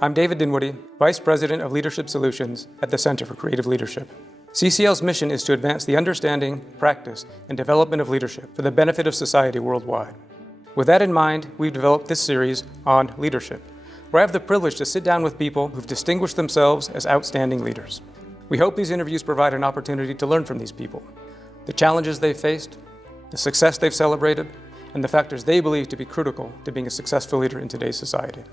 I'm David Dinwoodie, Vice President of Leadership Solutions at the Center for Creative Leadership. CCL's mission is to advance the understanding, practice, and development of leadership for the benefit of society worldwide. With that in mind, we've developed this series on leadership, where I have the privilege to sit down with people who've distinguished themselves as outstanding leaders. We hope these interviews provide an opportunity to learn from these people, the challenges they've faced, the success they've celebrated, and the factors they believe to be critical to being a successful leader in today's society.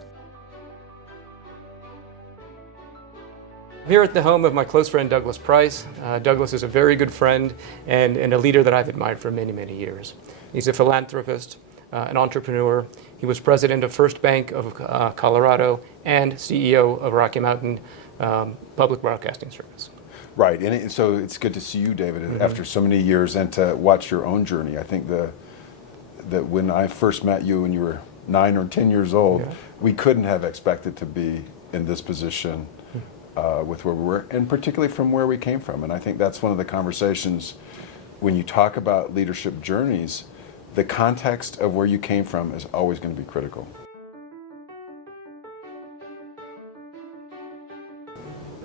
Here at the home of my close friend Douglas Price. Douglas is a very good friend and a leader that I've admired for many, many years. He's a philanthropist, an entrepreneur. He was president of First Bank of Colorado and CEO of Rocky Mountain Public Broadcasting Service. Right, and so it's good to see you, David, after so many years, and to watch your own journey. I think that when I first met you when you were 9 or 10 years old, we couldn't have expected to be in this position with where we were, and particularly from where we came from. And I think that's one of the conversations when you talk about leadership journeys, the context of where you came from is always going to be critical.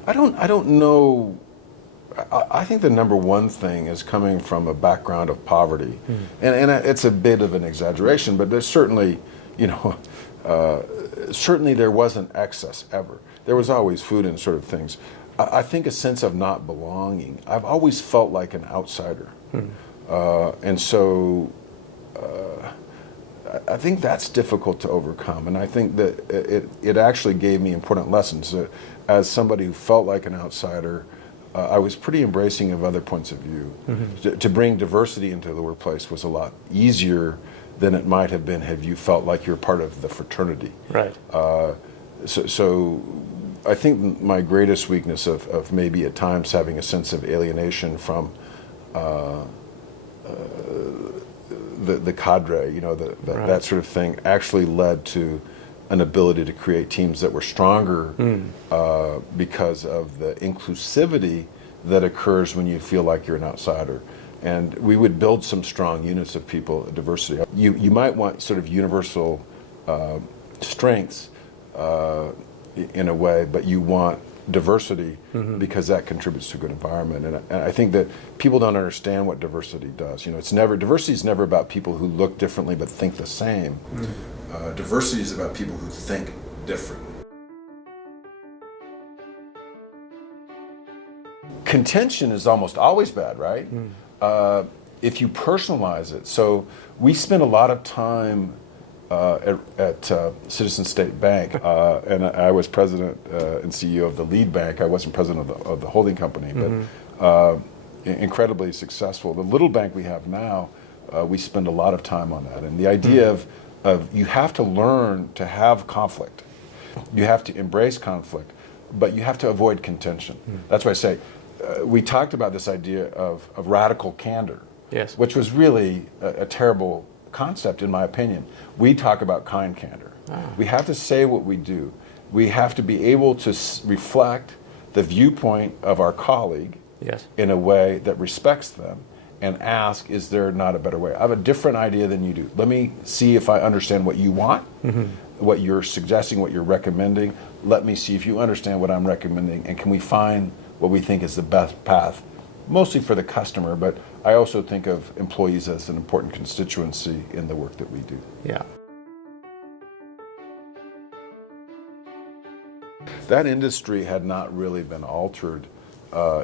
I don't know. I think the number one thing is coming from a background of poverty, and it's a bit of an exaggeration, but there's certainly, certainly there wasn't excess ever. There was always food and sort of things. I think a sense of not belonging. I've always felt like an outsider, and so I think that's difficult to overcome. And I think that it actually gave me important lessons. As somebody who felt like an outsider, I was pretty embracing of other points of view. To bring diversity into the workplace was a lot easier than it might have been had you felt like you're part of the fraternity. Right. So I think my greatest weakness of maybe at times having a sense of alienation from the cadre, that sort of thing, actually led to an ability to create teams that were stronger because of the inclusivity that occurs when you feel like you're an outsider. And we would build some strong units of people, diversity. You might want sort of universal strengths in a way, but you want diversity because that contributes to a good environment. And I think that people don't understand what diversity does. Diversity is never about people who look differently but think the same. Diversity is about people who think different. Contention is almost always bad, right? If you personalize it. So we spent a lot of time at Citizen State Bank, and I was president and CEO of the lead bank. I wasn't president of the holding company, but incredibly successful. The little bank we have now, we spend a lot of time on that. And the idea of you have to learn to have conflict. You have to embrace conflict, but you have to avoid contention. That's why I say, we talked about this idea of radical candor, which was really a terrible concept in my opinion. We talk about kind candor. We have to say what we do. We have to be able to reflect the viewpoint of our colleague in a way that respects them and ask, is there not a better way? I have a different idea than you do. Let me see if I understand what you want, what you're suggesting, what you're recommending. Let me see if you understand what I'm recommending, and can we find what we think is the best path, mostly for the customer, but I also think of employees as an important constituency in the work that we do. Yeah. That industry had not really been altered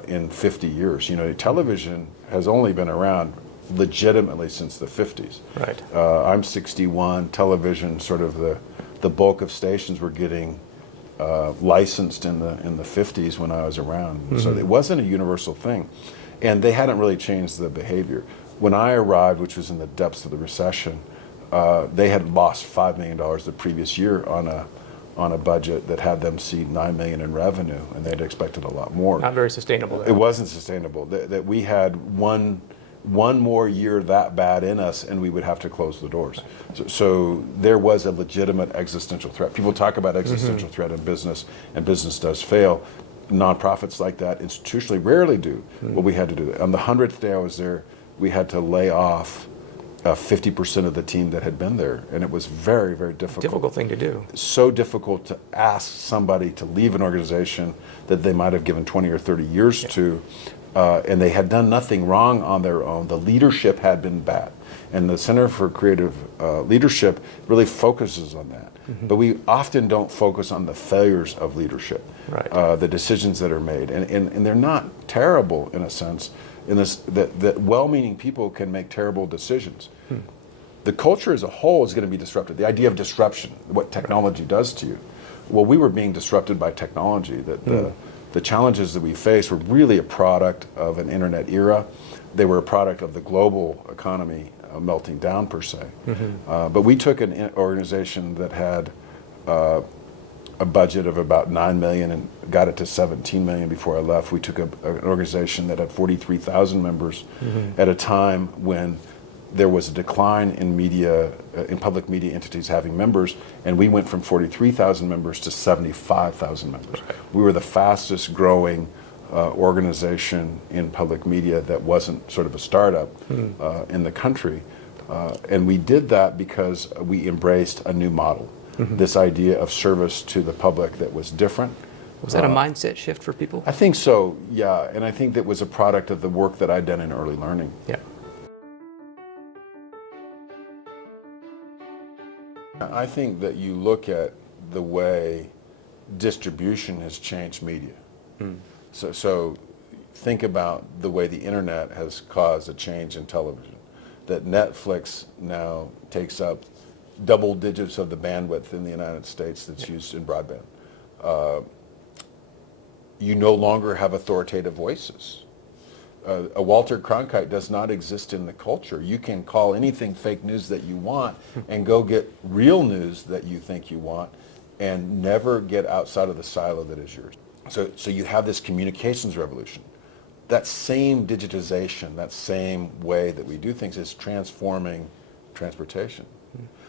in 50 years. Television has only been around legitimately since the 50s. Right. I'm 61. Television, sort of the bulk of stations were getting licensed in the 50s when I was around. So it wasn't a universal thing. And they hadn't really changed the behavior. When I arrived, which was in the depths of the recession, they had lost $5 million the previous year on a budget that had them see $9 million in revenue, and they'd expected a lot more. Not very sustainable. It wasn't sustainable. That we had one more year that bad in us, and we would have to close the doors. So there was a legitimate existential threat. People talk about existential threat in business, and business does fail. Nonprofits like that institutionally rarely do what we had to do. On the 100th day I was there, we had to lay off 50% of the team that had been there, and it was very, very difficult. Difficult thing to do. So difficult to ask somebody to leave an organization that they might have given 20 or 30 years to, and they had done nothing wrong on their own. The leadership had been bad, and the Center for Creative Leadership really focuses on that. But we often don't focus on the failures of leadership, the decisions that are made, and they're not terrible in a sense. In this, that well-meaning people can make terrible decisions. The culture as a whole is going to be disrupted. The idea of disruption, what technology does to you. Well, we were being disrupted by technology. That the challenges that we face were really a product of an internet era. They were a product of the global economy melting down per se. But we took an organization that had a budget of about 9 million and got it to 17 million before I left. We took an organization that had 43,000 members at a time when there was a decline in media, in public media entities having members, and we went from 43,000 members to 75,000 members. We were the fastest growing organization in public media that wasn't sort of a startup in the country. And we did that because we embraced a new model. This idea of service to the public that was different. Was that a mindset shift for people? I think so, yeah. And I think that was a product of the work that I'd done in early learning. Yeah. I think that you look at the way distribution has changed media. So think about the way the internet has caused a change in television. That Netflix now takes up double digits of the bandwidth in the United States that's used in broadband. You no longer have authoritative voices. A Walter Cronkite does not exist in the culture. You can call anything fake news that you want and go get real news that you think you want and never get outside of the silo that is yours. So you have this communications revolution. That same digitization, that same way that we do things is transforming transportation.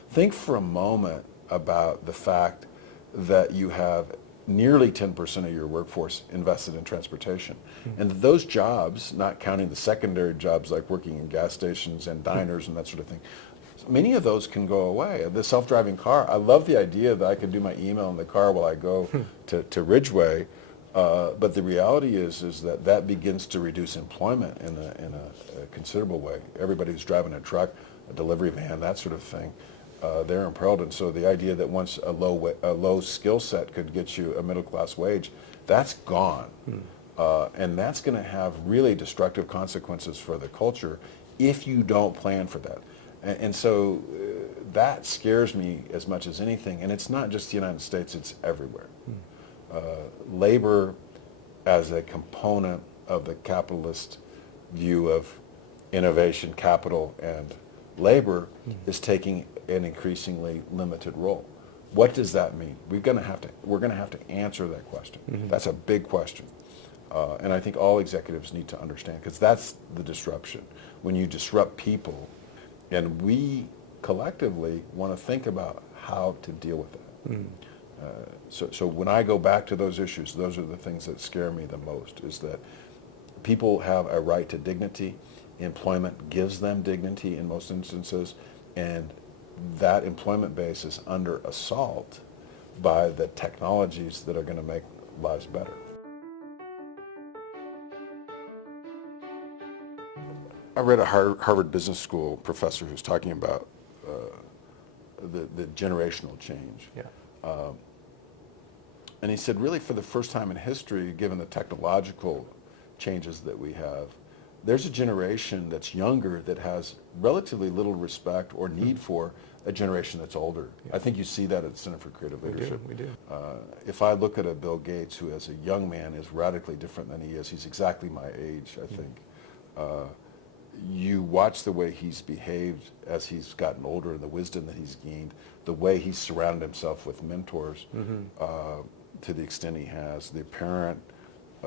Think for a moment about the fact that you have nearly 10% of your workforce invested in transportation. And those jobs, not counting the secondary jobs like working in gas stations and diners and that sort of thing, many of those can go away. The self-driving car, I love the idea that I could do my email in the car while I go to Ridgeway, but the reality is that begins to reduce employment in a considerable way. Everybody who's driving a truck, a delivery van, that sort of thing, they're imperiled. And so the idea that once a low skill set could get you a middle class wage, that's gone. And that's going to have really destructive consequences for the culture if you don't plan for that. And so that scares me as much as anything. And it's not just the United States, it's everywhere. Labor as a component of the capitalist view of innovation, capital, and labor is taking an increasingly limited role. What does that mean? We're going to have to answer that question. That's a big question. And I think all executives need to understand, because that's the disruption. When you disrupt people, and we collectively want to think about how to deal with that. So when I go back to those issues, those are the things that scare me the most, is that people have a right to dignity. Employment gives them dignity in most instances, and that employment base is under assault by the technologies that are going to make lives better. I read a Harvard Business School professor who's talking about the generational change. And he said, really, for the first time in history, given the technological changes that we have, there's a generation that's younger that has relatively little respect or need for a generation that's older. I think you see that at the Center for Creative Leadership. We do. If I look at a Bill Gates who, as a young man, is radically different than he is, he's exactly my age, I think. You watch the way he's behaved as he's gotten older, and the wisdom that he's gained, the way he's surrounded himself with mentors to the extent he has, the apparent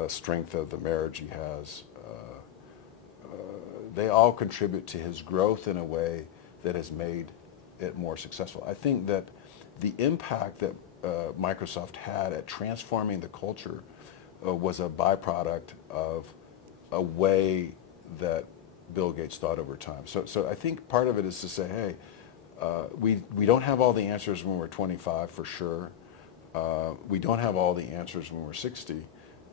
strength of the marriage he has. They all contribute to his growth in a way that has made it more successful. I think that the impact that Microsoft had at transforming the culture was a byproduct of a way that Bill Gates thought over time. So I think part of it is to say, hey, we don't have all the answers when we're 25 for sure. We don't have all the answers when we're 60,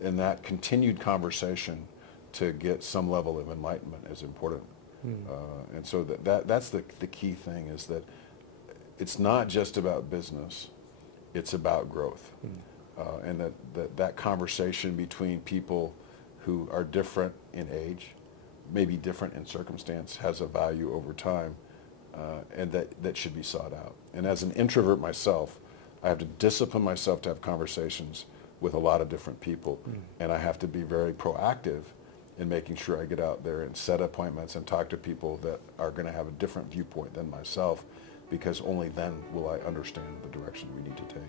and that continued conversation to get some level of enlightenment is important. And so that's the key thing, is that it's not just about business, it's about growth. And that conversation between people who are different in age, maybe different in circumstance, has a value over time, and that should be sought out. And as an introvert myself, I have to discipline myself to have conversations with a lot of different people, and I have to be very proactive in making sure I get out there and set appointments and talk to people that are going to have a different viewpoint than myself, because only then will I understand the direction we need to take.